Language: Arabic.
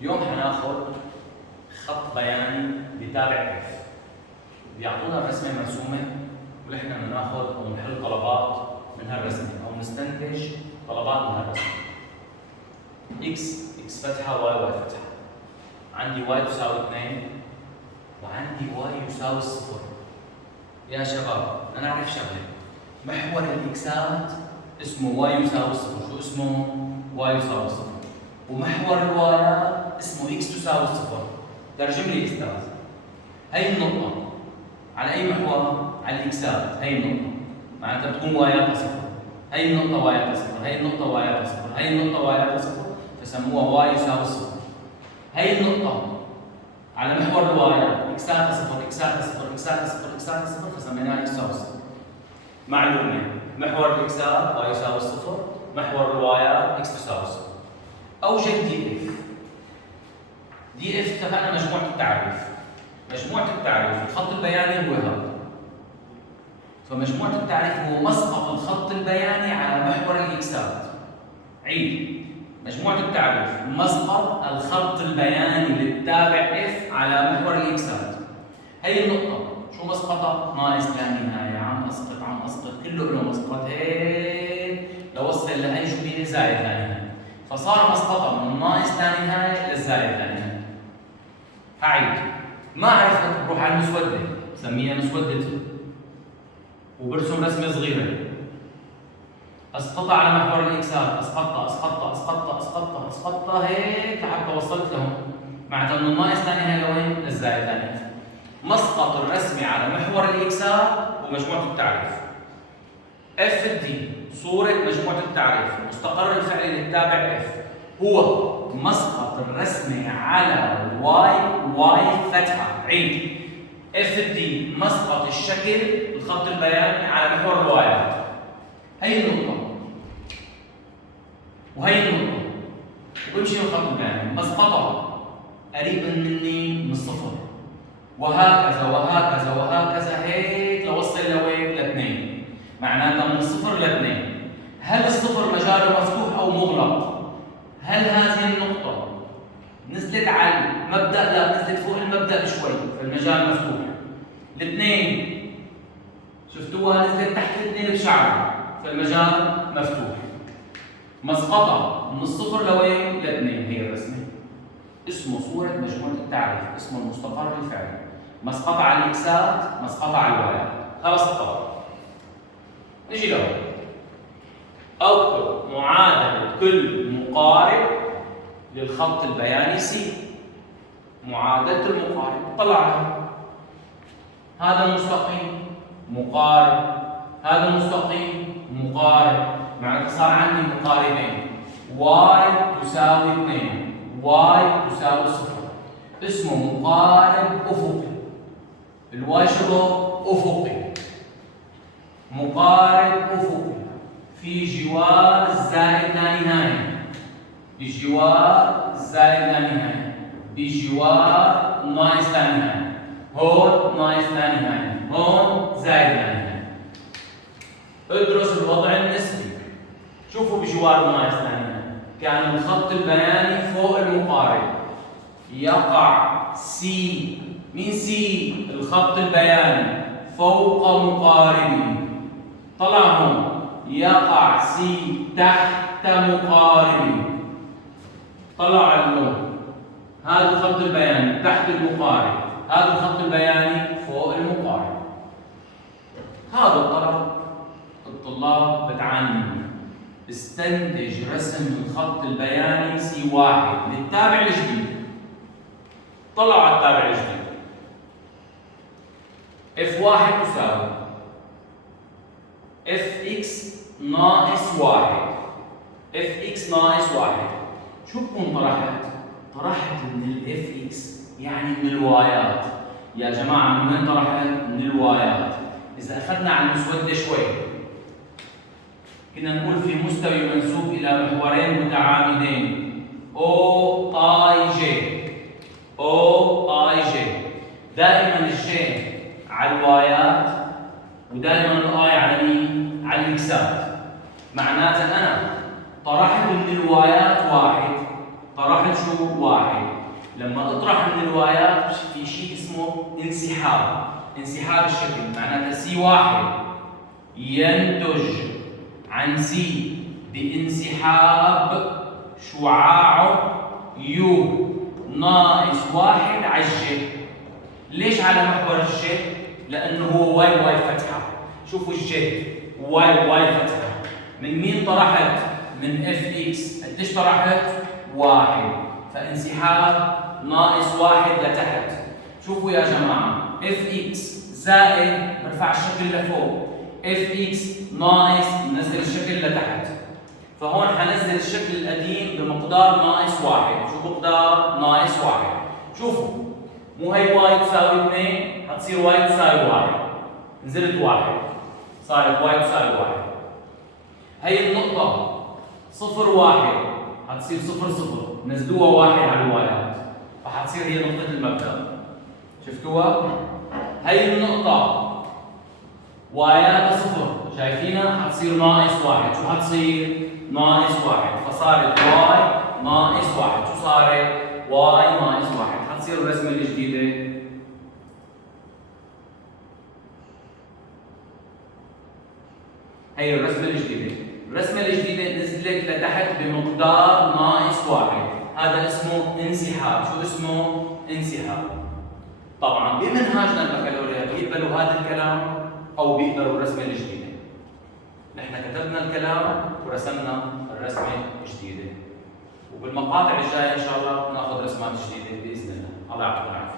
اليوم حناخذ خط بياني بيتابع اف. بيعطونا الرسمه مرسومه ونحن بدنا ناخذ او نحل طلبات من هالرسمه او نستنتج طلبات من هالرسمه. اكس فتحه واي فتحه. عندي واي تساوي 2 وعندي واي يساوي 0. يا شباب بدنا نعرف شغله، محور الاكسات اسمه واي يساوي 0. شو اسمه؟ واي يساوي 0. ومحور الوايات اسمه اكس تساوي 0. ترجم لي استاذ. هي النقطة على أي محور؟ على الإكسات. هي النقطة معناتها بتكون واياتها 0. هي النقطة واياتها 0. هي النقطة واياتها 0. هي النقطة واياتها 0 فسموها واي يساوي 0. هي النقطة على محور الوايات إكساتها 0 إكساتها 0 إكساتها 0 إكساتها 0 فسميناها إكس تساوي 0. معلومة، محور الإكسات واي يساوي 0، محور الوايات إكس تساوي 0. أوجد دي اف. دي اف اتفقنا مجموعة التعريف. مجموعة التعريف الخط البياني هو هذا. فمجموعة التعريف هو مسقط الخط البياني على محور الإكسات. عيد. مجموعة التعريف مسقط الخط البياني للتابع اف على محور الإكسات. هي النقطة شو مسقطها؟ ناقص لا نهاية، عم اسقط عم اسقط كله له مسقط هيك لوصل لهي شو هي زائد لا نهاية. فصار مسقطها من ناقص لا نهاية للزائد لا نهاية. هعيد. ما عرفت بروح على المسودة، بسميها مسودة وبرسم رسمة صغيرة. اسقطها على محور الاكسات، اسقطها اسقطها اسقطها اسقطها اسقطها هيك لحتى وصلت لهم. معناتها من الناقص لا نهاية لوين؟ للزائد لا نهاية. مسقط الرسمي على محور الاكسات ومجموعة التعريف. اف دي صورة مجموعة التعريف، المستقر الفعلي للتابع اف هو مسقط الرسمي على واي فتحة. عيد. اف دي مسقط الشكل الخط البياني على محور الوايات. هي النقطة وهي النقطة وبمشي الخط البياني مسقطها قريبا مني من الصفر وهكذا وهكذا وهكذا هيك لوصل لوين؟ لاثنين. معناتها من الصفر لاثنين. هل الصفر مجاله مفتوح او مغلق؟ هل هذه النقطة نزلت على المبدأ؟ لا، نزلت فوق المبدأ بشوي فالمجال مفتوح. الاثنين شفتوها نزلت تحت الاثنين بشعرها فالمجال مفتوح. مسقطها من الصفر لوين؟ لاثنين. هي الرسمة اسمه صورة مجموعة التعريف، اسمه المستقر الفعلي. مسقطها على الاكسات، مسقطها على الوايات. خلص الطلب. نجي لهون. اكتب معادلة كل مقارب للخط البياني سي. معادلة المقارب طلعها. هذا المستقيم مقارب، هذا المستقيم مقارب، معناتها صار عندي مقاربين. واي تساوي 2 واي تساوي 0 اسمه مقارب افقي. الواي شو؟ افقي. مقارب افقي في جوار الزائد لا نهاية، بجوار الزائد لا نهاية، بجوار ناقص لا نهاية. هون ناقص لا نهاية، هون زائد لا نهاية. ادرس الوضع النسبي. شوفوا بجوار ناقص لا نهاية كان الخط البياني فوق المقارب يقع سي. مين سي؟ الخط البياني فوق مقاربه. طلع هون يقع سي تحت مقاربه. طلع اللون. هذا الخط البياني تحت المقارب، هذا الخط البياني فوق المقارب. هذا الطلب الطلاب بتعاني منه. استنتج رسم الخط البياني سي واحد للتابع الجديد. طلعوا على التابع الجديد. اف واحد تساوي اف اكس ناقص واحد. اف اكس ناقص واحد. شو بكون طرحت؟ طرحت من الاف اكس يعني من الوايات. يا جماعة من وين طرحت؟ من الوايات. إذا أخذنا على المسودة شوي كنا نقول في مستوي منسوب إلى محورين متعامدين او اي جي. او اي جي دائما الجي على الوايات ودائما الاي على مين؟ على الاكسات. معناتها أنا طرحت من الوايات واحد، طرحت شو؟ واحد. لما اطرح من الوايات في شيء اسمه انسحاب، انسحاب الشكل، معناتها سي واحد ينتج عن سي بانسحاب شعاعه يو ناقص واحد على الجي. ليش على محور الجي؟ لأنه هو واي واي فتحة. شوفوا الجي واي واي فتحة. من مين طرحت؟ من اف اكس. قديش طرحت؟ واحد. فانسحاب ناقص واحد لتحت. شوفوا يا جماعة، اف اكس زائد برفع الشكل لفوق، اف اكس ناقص ننزل الشكل لتحت. فهون حنزل الشكل القديم بمقدار ناقص واحد. شو مقدار؟ ناقص واحد. شوفوا، مو هي واي تساوي 2 حتصير واي تساوي 1. نزلت واحد صارت واي تساوي 1. هي النقطة 0 1 حتصير 0 0 نزلوها 1 على الوايات فحتصير هي نقطة المبدأ. شفتوها؟ هي النقطة وايات 0 شايفينها حتصير ناقص 1. شو حتصير؟ ناقص 1. فصارت واي ناقص 1. شو صارت؟ واي ناقص 1. حتصير الرسمة الجديدة هي الرسمة الجديدة. الرسمة الجديدة نزلت لتحت بمقدار ناقص 1. هذا اسمه انسحاب. شو اسمه؟ انسحاب. طبعا بمنهاجنا البكالوريا بيقبلوا هذا الكلام او بيقبلوا الرسمة الجديدة. نحن كتبنا الكلام ورسمنا الرسمة الجديدة، وبالمقاطع الجاية ان شاء الله ناخذ رسمات جديدة باذن الله. الله يعطيكم العافية.